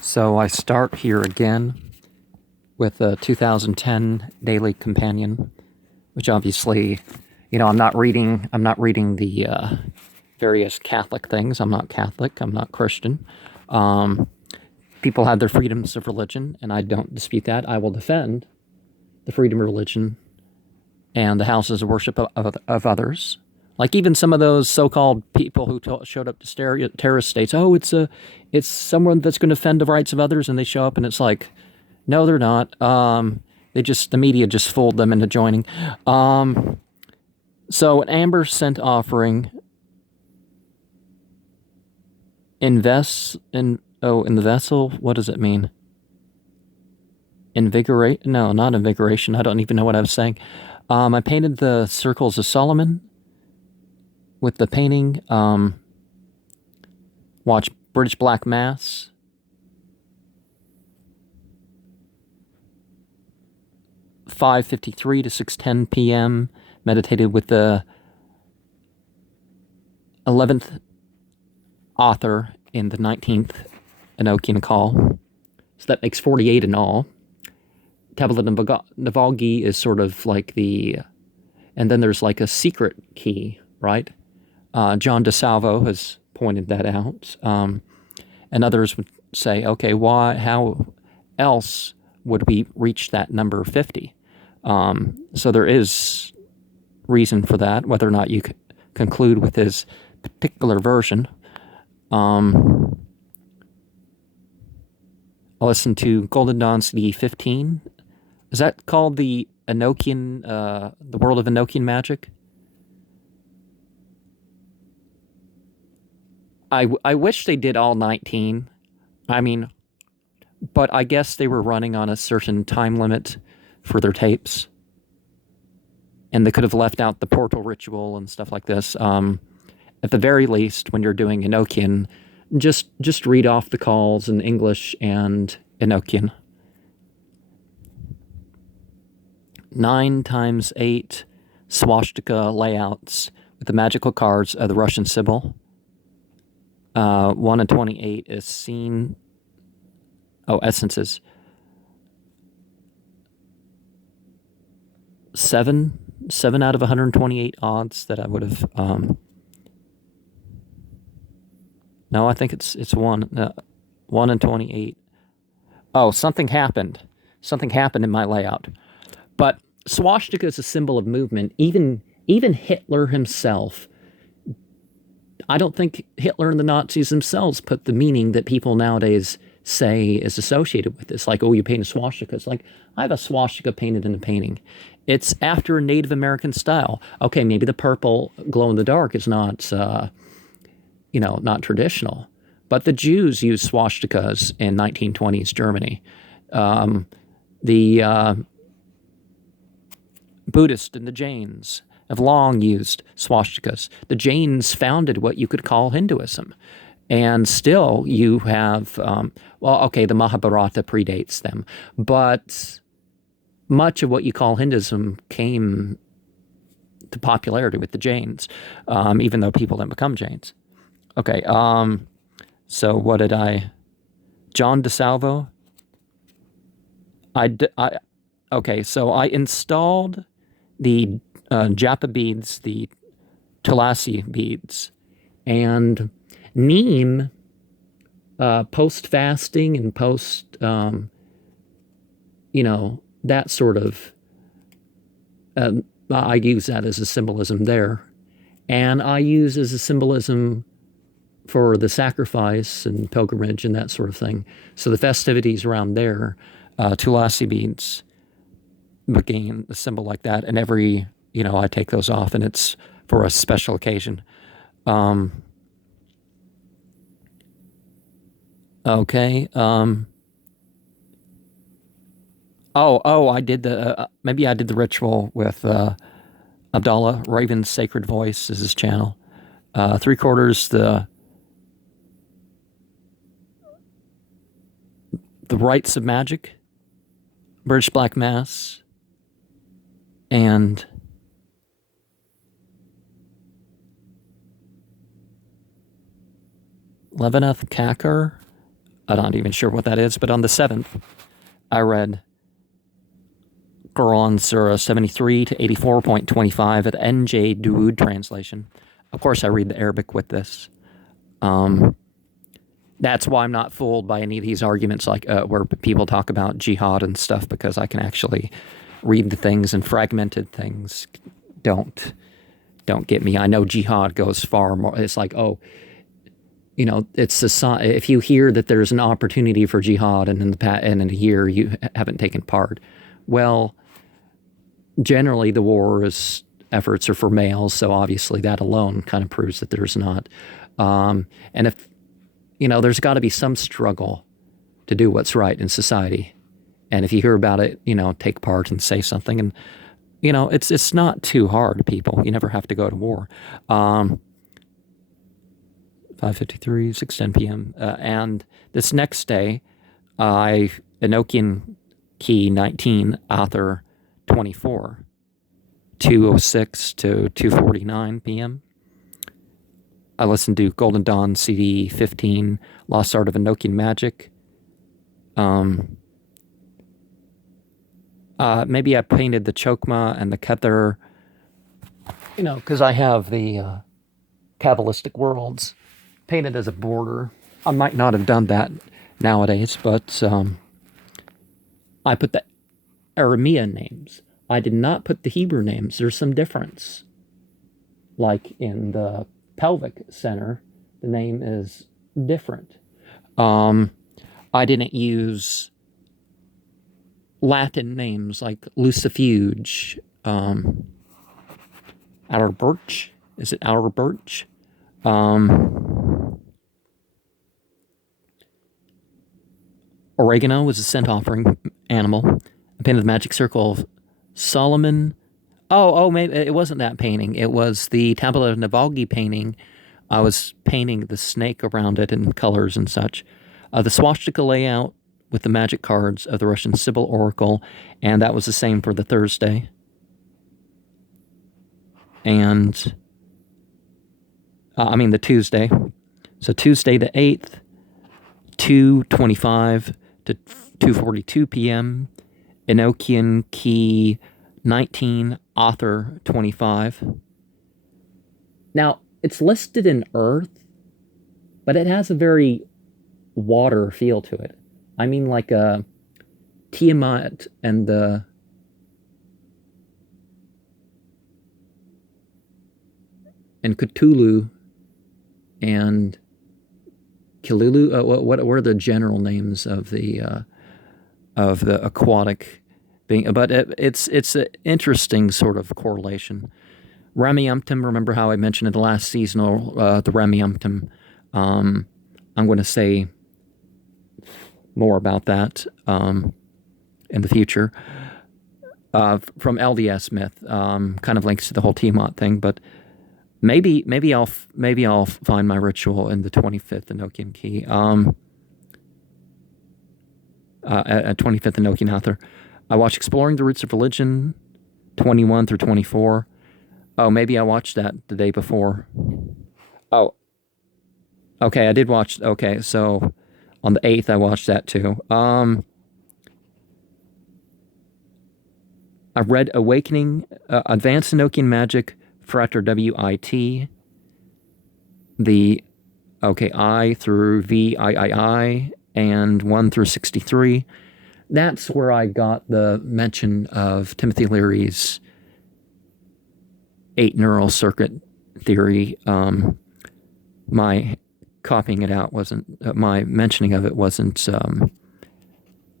So I start here again with a 2010 Daily Companion, which obviously, I'm not reading. I'm not reading the various Catholic things. I'm not Catholic. I'm not Christian. Um, People have their freedoms of religion, and I don't dispute that. I will defend the freedom of religion and the houses of worship of others. Like even some of those so-called people who showed up to terrorist states. Oh, it's someone that's going to defend the rights of others, and they show up, and it's like, no, they're not. The media just fooled them into joining. So an amber scent offering invests in the vessel. What does it mean? Invigorate? No, not invigoration. I don't even know what I was saying. I painted the circles of Solomon with the painting. Watch British Black Mass. (5:53 to 6:10 p.m.) Meditated with the 11th author in the 19th Enochian call. So that makes 48 in all. Tablet Navalgi is sort of like and then there's like a secret key, right? John DeSalvo has pointed that out. And others would say, okay, how else would we reach that number 50? So there is reason for that, whether or not you conclude with his particular version. I listened to Golden Dawn CD 15. Is that called the Enochian, the World of Enochian Magic? I wish they did all 19. I mean, but I guess they were running on a certain time limit for their tapes. And they could have left out the portal ritual and stuff like this. At the very least, when you're doing Enochian, just read off the calls in English and Enochian. 9x8 swastika layouts with the magical cards of the Russian symbol. 1 and 28 is seen. Oh, essences. 7 out of 128 odds that I would have. No, I think it's 1. 1 and 28. Oh, something happened. Something happened in my layout. But swastika is a symbol of movement. Even Hitler himself. I don't think Hitler and the Nazis themselves put the meaning that people nowadays say is associated with this. Like, oh, you paint a swastika. It's like, I have a swastika painted in a painting. It's after a Native American style. Okay, maybe the purple glow in the dark is not, not traditional. But the Jews used swastikas in 1920s Germany. The Buddhists and the Jains have long used swastikas. The Jains founded what you could call Hinduism. And still you have, the Mahabharata predates them. But much of what you call Hinduism came to popularity with the Jains, even though people didn't become Jains. Okay, so what did John DeSalvo? So I installed the japa beads, the tulasi beads, and neem post-fasting and that sort of, I use that as a symbolism there. And I use as a symbolism for the sacrifice and pilgrimage and that sort of thing. So the festivities around there, tulasi beads became a symbol like that. And every, I take those off and it's for a special occasion. Okay. I did maybe I did the ritual with Abdallah Raven's Sacred Voice is his channel. 3/4 the Rites of Magic, British Black Mass, and Leveneth Kakar. I'm not even sure what that is, but on the 7th, I read Quran Surah 73 to 84.25 at NJ Dawood translation. Of course, I read the Arabic with this. That's why I'm not fooled by any of these arguments like where people talk about jihad and stuff, because I can actually read the things, and fragmented things don't get me. I know jihad goes far more. It's like, oh, you know, it's if you hear that there's an opportunity for jihad and in a year you haven't taken part, well, generally the war's efforts are for males, so obviously that alone kind of proves that there's not. And if, you know, there's got to be some struggle to do what's right in society. And if you hear about it, you know, take part and say something. And, you know, it's not too hard, people. You never have to go to war. 5:53, 6:10 p.m. And this next day, Enochian Key 19, Author 24, 2:06 to 2:49 p.m. I listened to Golden Dawn CD 15, Lost Art of Enochian Magic. Maybe I painted the Chokmah and the Kether, you know, because I have the Kabbalistic Worlds painted as a border. I might not have done that nowadays, but I put the Aramean names. I did not put the Hebrew names. There's some difference. Like in the pelvic center, the name is different. I didn't use Latin names like Lucifuge, Outer Birch. Is it Outer Birch? Oregano was a scent offering animal. I painted the magic circle of Solomon. Oh, maybe it wasn't that painting. It was the Tablet of Navalgi painting. I was painting the snake around it in colors and such. The swastika layout with the magic cards of the Russian Sibyl Oracle, and that was the same for the Thursday. And, the Tuesday. So Tuesday the 8th, 2:25 to 2:42 p.m., Enochian Key 19, Author 25. Now, it's listed in Earth, but it has a very water feel to it. I mean, like Tiamat and Cthulhu and Kilulu. What are the general names of the aquatic being? But it's an interesting sort of correlation. Rameumptom, remember how I mentioned in the last seasonal, the Rameumptom. I'm going to say more about that in the future. From LDS myth, kind of links to the whole Tiamat thing, but maybe I'll find my ritual in the 25th Enochian Key. At 25th Enochian Author. I watched Exploring the Roots of Religion, 21 through 24. Oh, maybe I watched that the day before. Oh, okay, I did watch. Okay, so on the 8th, I watched that too. I read Awakening, Advanced Enochian Magic, Frater WIT, the I through VIII, and 1 through 63. That's where I got the mention of Timothy Leary's 8 neural circuit theory. My copying it out wasn't, my mentioning of it wasn't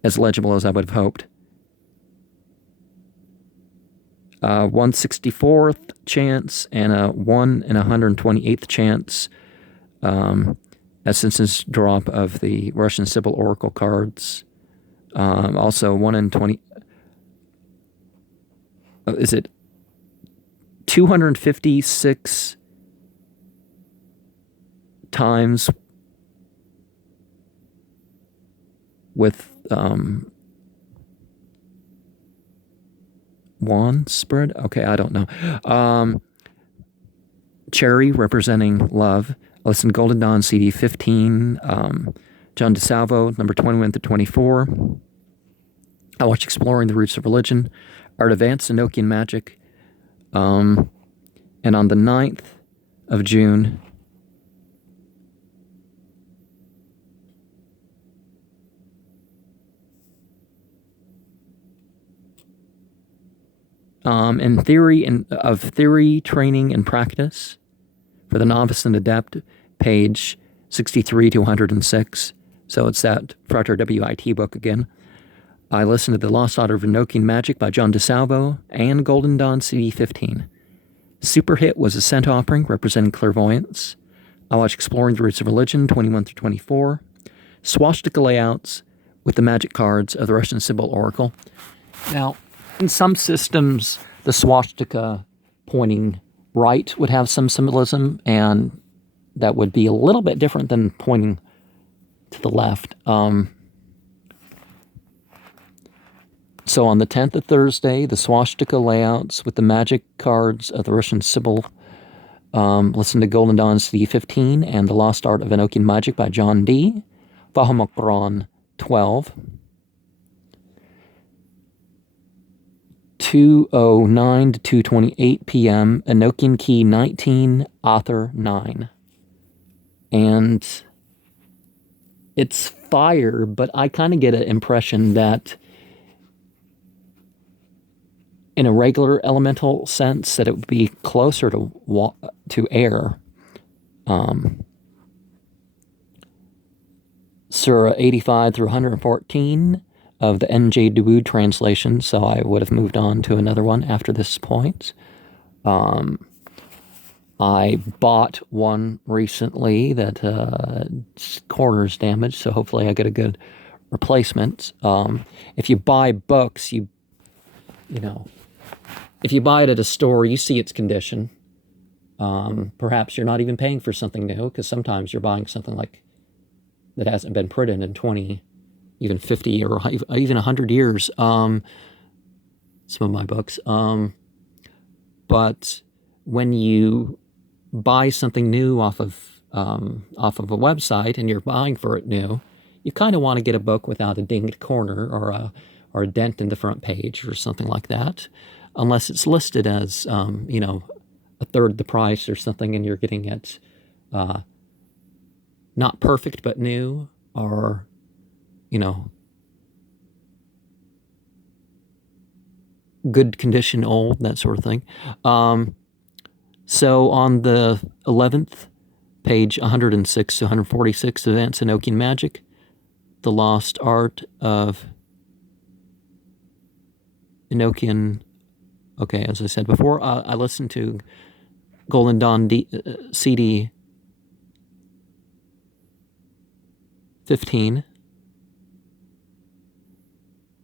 as legible as I would have hoped. 1/64th chance and a 1 in 128th chance essences drop of the Russian Sibyl Oracle cards. Also 1 in 20. Is it 256 times with wand spread? Okay, I don't know. Cherry representing love. I listened to Golden Dawn CD 15, John DeSalvo, number 21 through 24. I watched Exploring the Roots of Religion, Art of Enochian Magic. And on the 9th of June, in theory, training, and practice for the novice and adept, page 63 to 106. So it's that Frater WIT book again. I listened to The Lost Art of Enochian Magic by John DeSalvo and Golden Dawn CD 15. Super Hit was a scent offering representing clairvoyance. I watched Exploring the Roots of Religion, 21 through 24. Swastika layouts with the magic cards of the Russian Symbol Oracle. Now, in some systems, the swastika pointing right would have some symbolism, and that would be a little bit different than pointing to the left. So on the 10th of Thursday, the swastika layouts with the magic cards of the Russian Symbol. Listen to Golden Dawn CD 15 and The Lost Art of Enochian Magic by John D. Vahamokron 12. 2:09 to 2:28 p.m. Enochian Key 19, Author 9. And it's fire, but I kind of get an impression that in a regular elemental sense that it would be closer to air. Surah 85 through 114 of the N.J. Dawood translation, so I would have moved on to another one after this point. I bought one recently that corner's damaged, so hopefully I get a good replacement. If you buy books, you know, if you buy it at a store, you see its condition. Perhaps you're not even paying for something new, because sometimes you're buying something like that hasn't been printed in 20, even 50, or even 100 years. Some of my books. But when you buy something new off of a website and you're buying for it new, you kind of want to get a book without a dinged corner or a dent in the front page or something like that, unless it's listed as a third the price or something, and you're getting it not perfect but new, or good condition old, that sort of thing. So on the 11th, page 106 to 146, Advanced Enochian Magic, The Lost Art of Enochian. Okay, as I said before, I listened to Golden Dawn CD 15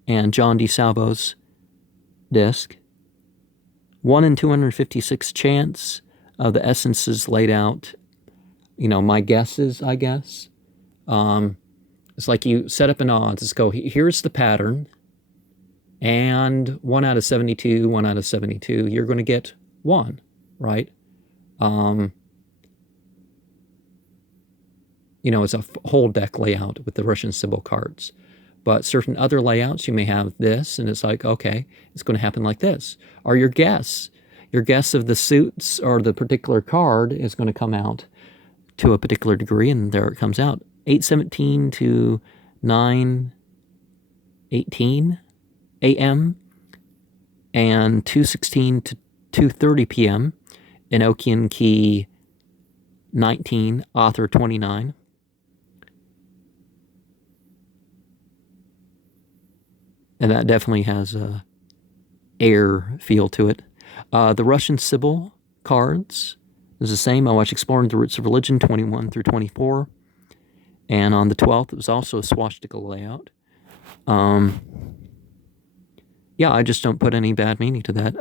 and John DeSalvo's disc. 1 in 256 chance of the essences laid out. My guesses, I guess. It's like you set up an odds. Let's go, here's the pattern. And 1 out of 72, 1 out of 72, you're going to get 1, right? It's a whole deck layout with the Russian symbol cards. But certain other layouts, you may have this, and it's like, okay, it's going to happen like this. Or your guess of the suits or the particular card is going to come out to a particular degree, and there it comes out. 8:17 to 9:18 a.m. and 2:16 to 2:30 p.m. Enochian Key 19, Author 29. And that definitely has a air feel to it. The Russian Symbol cards is the same. I watched Exploring the Roots of Religion, 21 through 24. And on the 12th, it was also a swastika layout. Yeah, I just don't put any bad meaning to that.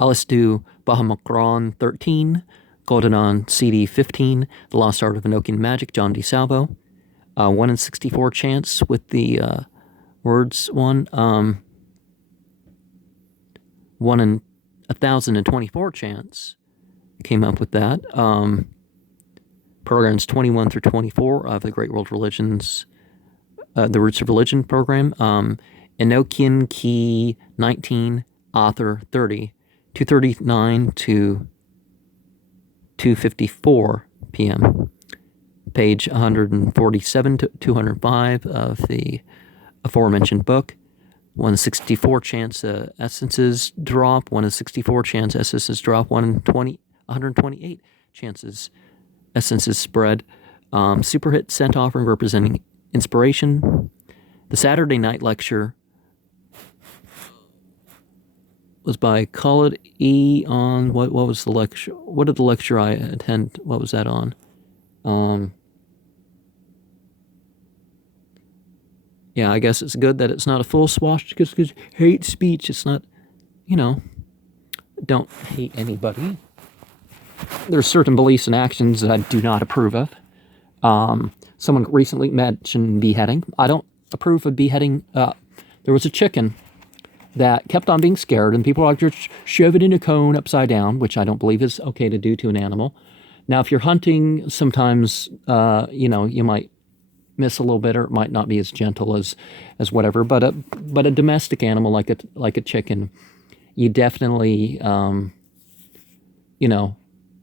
Let's do Bahamokron 13, Golden On CD 15, The Lost Art of Enochian Magic, John DeSalvo. 1 in 64 chance with the words one. 1 in 1,024 chance. Came up with that. programs 21 through 24 of the Great World Religions, the Roots of Religion program. Enochian Key 19, Author 30, 239 to 2:54 p.m. Page 147 to 205 of the aforementioned book. 164 chance essences drop. 164 chance essences drop. 128 chances essences spread. Super hit scent offering representing inspiration. The Saturday night lecture was by Khalid E. on what was the lecture? What did the lecture I attend? What was that on? Yeah, I guess it's good that it's not a full swash because hate speech. It's not, don't hate anybody. There's certain beliefs and actions that I do not approve of. Someone recently mentioned beheading. I don't approve of beheading. There was a chicken that kept on being scared, and people are like, just shove it in a cone upside down, which I don't believe is okay to do to an animal. Now, if you're hunting, sometimes, you might miss a little bit, or it might not be as gentle as whatever. But a domestic animal like a chicken, you definitely, you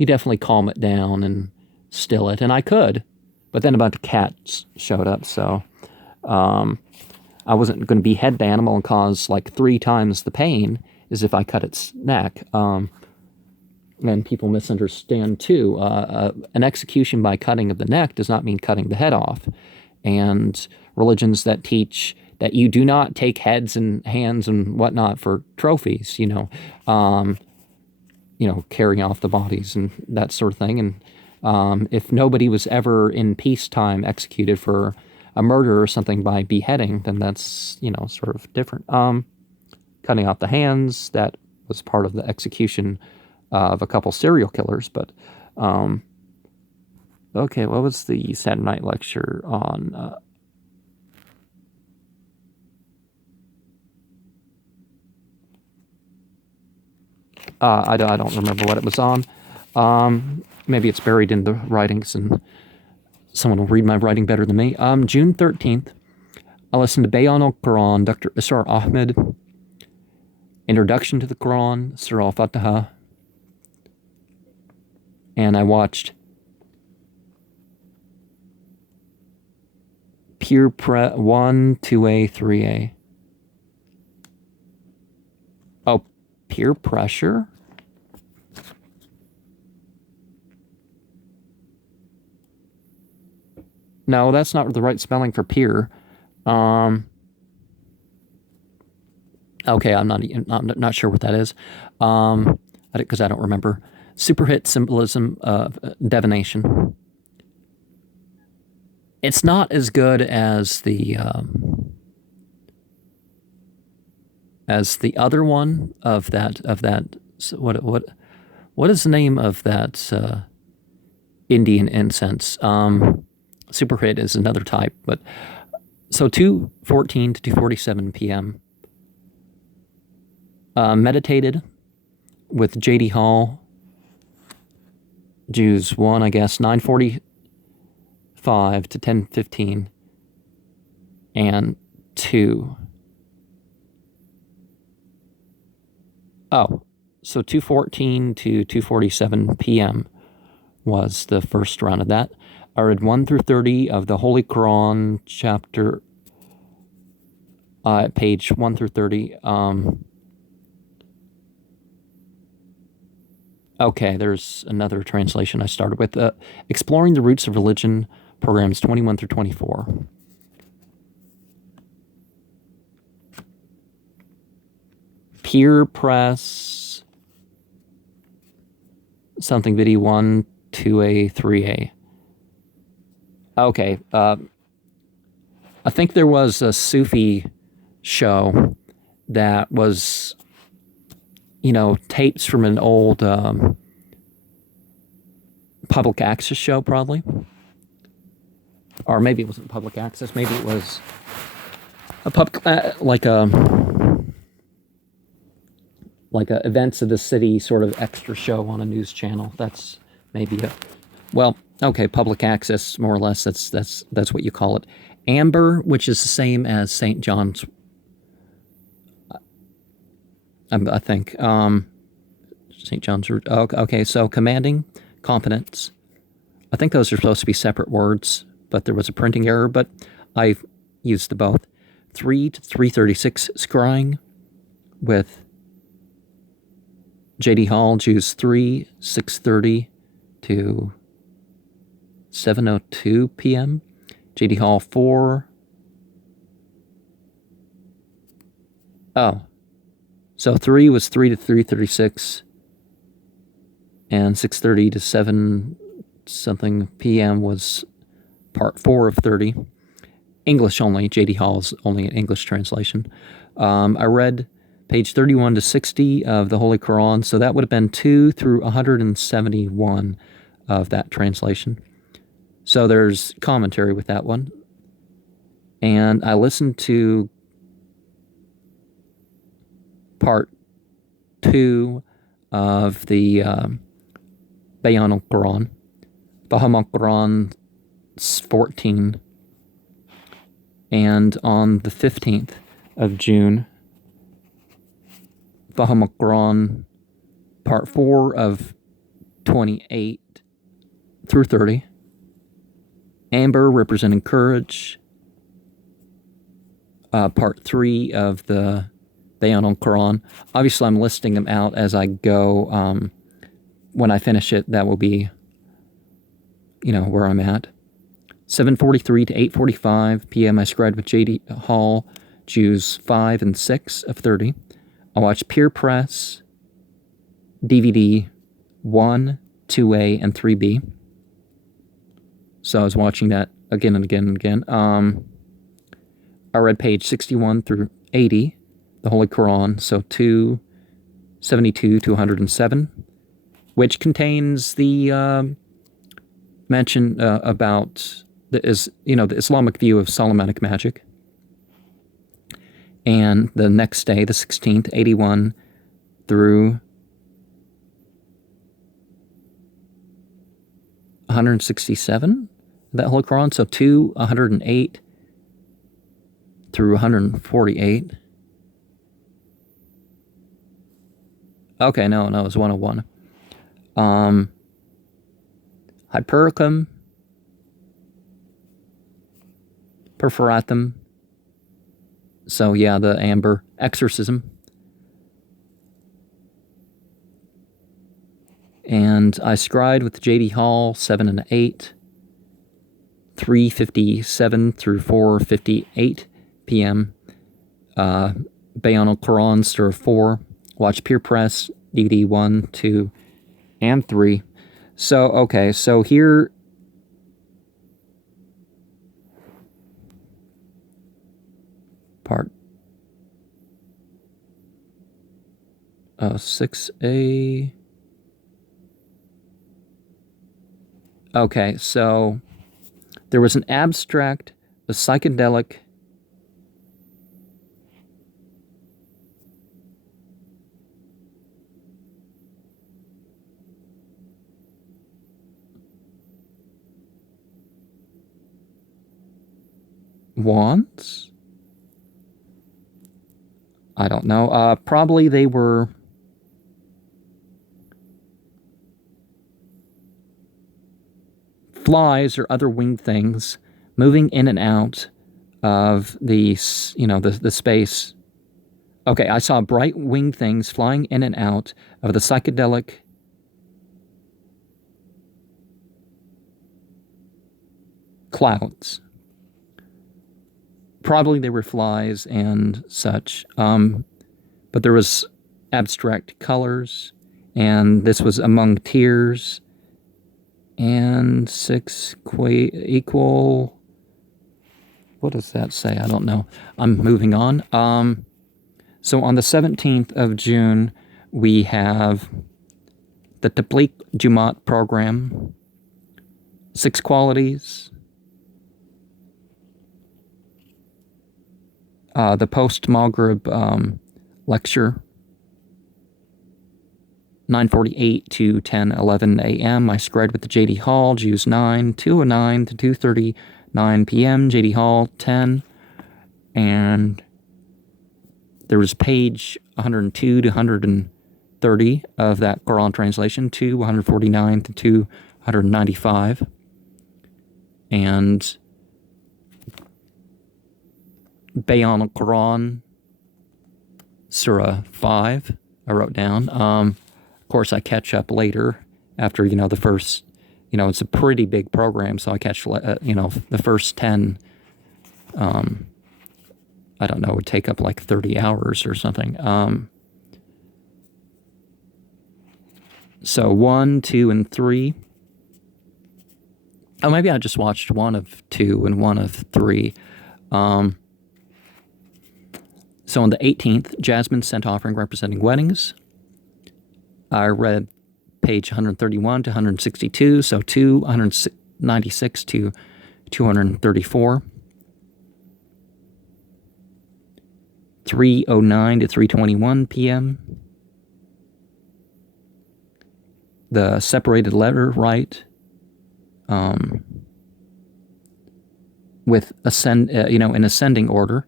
definitely calm it down and still it. And I could, but then a bunch of cats showed up, so I wasn't going to behead the animal and cause like 3 times the pain as if I cut its neck. And people misunderstand too. An execution by cutting of the neck does not mean cutting the head off. And religions that teach that you do not take heads and hands and whatnot for trophies, carrying off the bodies and that sort of thing. And if nobody was ever in peacetime executed for a murder or something by beheading, then that's, sort of different. Cutting off the hands, that was part of the execution of a couple serial killers. But, okay, what was the Saturday night lecture on? I don't remember what it was on. Maybe it's buried in the writings and someone will read my writing better than me. June 13th, I listened to Bayan al-Quran, Dr. Israr Ahmed, Introduction to the Quran, Surah al-Fatiha, and I watched Peer 1, 2A, 3A. Oh, peer pressure? No, that's not the right spelling for peer. Okay, I'm not sure what that is. Because I don't remember. Super hit symbolism of divination. It's not as good as the other one of that. What is the name of that Indian incense? Super hit is another type, but so 2:14 to 2:47 p.m. Meditated with J.D. Hall, Jews 1, I guess, 9:45 to 10:15, and 2. Oh, so 2:14 to 2:47 p.m. was the first round of that. I read 1 through 30 of the Holy Quran, chapter, page 1 through 30. Okay, there's another translation I started with. Exploring the Roots of Religion, programs 21 through 24. Peer Press, something video 1, 2A, 3A. Okay, I think there was a Sufi show that was, tapes from an old public access show, probably. Or maybe it wasn't public access. Maybe it was a public, like a events of the city sort of extra show on a news channel. That's maybe it. Well, Okay, public access, more or less. That's what you call it. Amber, which is the same as St. John's, I think. St. John's. Okay, so commanding, competence. I think those are supposed to be separate words, but there was a printing error. But I used the both. 3 to 336 scrying with J.D. Hall, Jews 3, 6:30 to 7:02 p.m. J.D. Hall 4. Oh, so 3 was 3 to 336, and 6:30 to 7 something p.m. was part 4 of 30. English only. J.D. Hall's only an English translation. I read page 31 to 60 of the Holy Quran, so that would have been 2 through 171 of that translation. So there's commentary with that one. And I listened to part 2 of the Bayan al-Quran, Baham al-Quran 14. And on the 15th of June, Baham al-Quran part 4 of 28 through 30. Amber, representing courage, part 3 of the Bayan al-Quran. Obviously, I'm listing them out as I go. When I finish it, that will be, where I'm at. 7:43 to 8:45 p.m. I scribed with J.D. Hall, Jews 5 and 6 of 30. I watched Peer Press, DVD 1, 2A, and 3B. So I was watching that again and again and again. I read page 61 through 80, the Holy Quran, so 272 to 107, which contains the mention about the Islamic view of Solomonic magic. And the next day, the 16th, 81 through 167, that Holy Quran, so 108 through 148. Okay, no, it was 101. Hypericum, Perforatum. So yeah, the amber. Exorcism. And I scried with J.D. Hall 7 and 8, 3:57 through 4:58 p.m. Bayan al-Quran, Stir 4. Watch Peer Press, DVD 1, 2, and 3. So, okay, so here... Part 6A... Okay, so there was an abstract, a psychedelic wands? I don't know. Probably they were... flies or other winged things moving in and out of the space. Okay, I saw bright winged things flying in and out of the psychedelic clouds. Probably they were flies and such. But there was abstract colors, and this was among tears. And 6 equal... What does that say? I don't know. I'm moving on. So on the 17th of June, we have the Tabligh Jumat program, 6 qualities, the post-Maghrib lecture, 9:48 to 10:11 a.m. I scried with the J.D. Hall, Jews 9, 2:09 to 2:39 p.m., J.D. Hall 10, and there was page 102 to 130 of that Quran translation, 149 to 295, and Bayan al-Quran, Surah 5, I wrote down. Of course, I catch up later after, the first, it's a pretty big program, so I catch, the first 10, I don't know, it would take up like 30 hours or something. So 1, 2, and 3. Oh, maybe I just watched 1 of 2 and 1 of 3. So on the 18th, Jasmine Scent Offering representing weddings. I read page 131 to 162, so 196 to 234. 3:09 to 3:21 p.m. The separated letter rite, with in ascending order.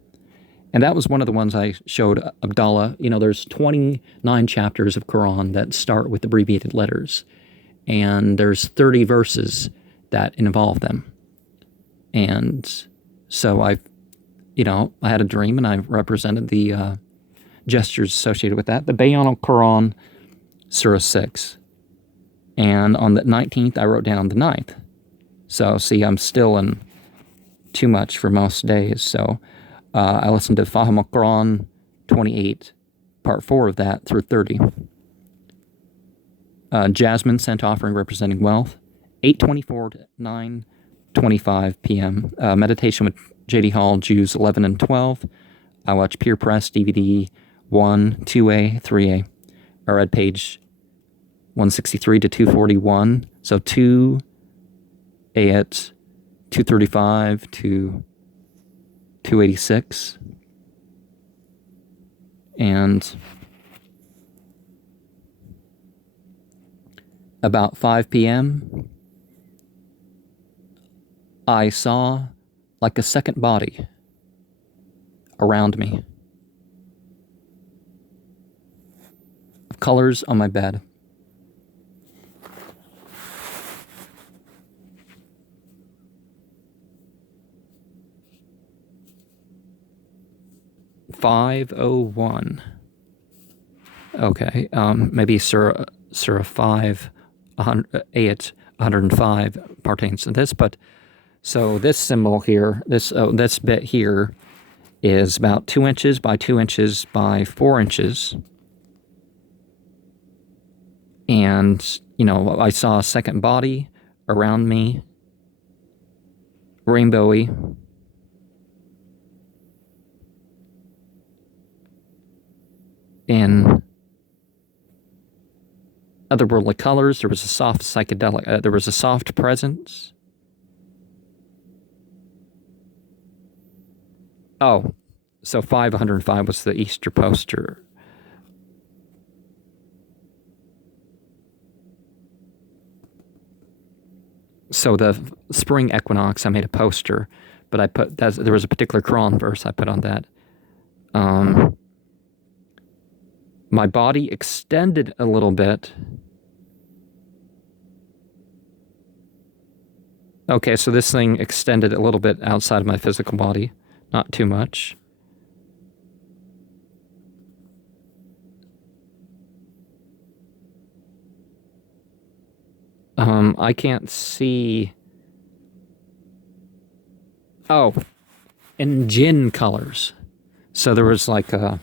And that was one of the ones I showed Abdallah. There's 29 chapters of Quran that start with abbreviated letters. And there's 30 verses that involve them. And so I had a dream and I represented the gestures associated with that. The Bayan al-Quran, Surah 6. And on the 19th, I wrote down the 9th. So, see, I'm still in too much for most days. So I listened to Fahim al-Quran 28, part 4 of that through 30. Jasmine Scent Offering representing wealth, 8:24 to 9:25 p.m. Meditation with J.D. Hall, Jews 11 and 12. I watched Peer Press DVD 1, 2A, 3A. I read page 163 to 241. So 2A at 235 to 286. And about 5 p.m., I saw like a second body around me. Colors on my bed. $501. Okay, maybe Surah 5, 100, 105 pertains to this, but so this symbol here, this bit here, is about 2 inches by 2 inches by 4 inches. And, I saw a second body around me, rainbowy. In otherworldly colors, there was a soft psychedelic, there was a soft presence. Oh, so 505 was the Easter poster. So the spring equinox, I made a poster, but there was a particular Quran verse I put on that. My body extended a little bit. Okay, so this thing extended a little bit outside of my physical body. Not too much. I can't see. Oh, in Jinn colors. So there was like a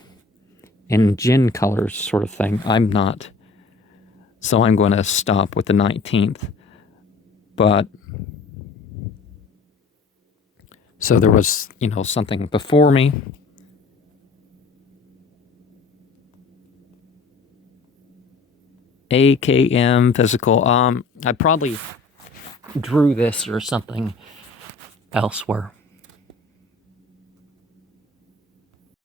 in Jinn colors sort of thing. I'm not. So I'm going to stop with the 19th. But so there was, something before me. AKM physical. I probably drew this or something elsewhere.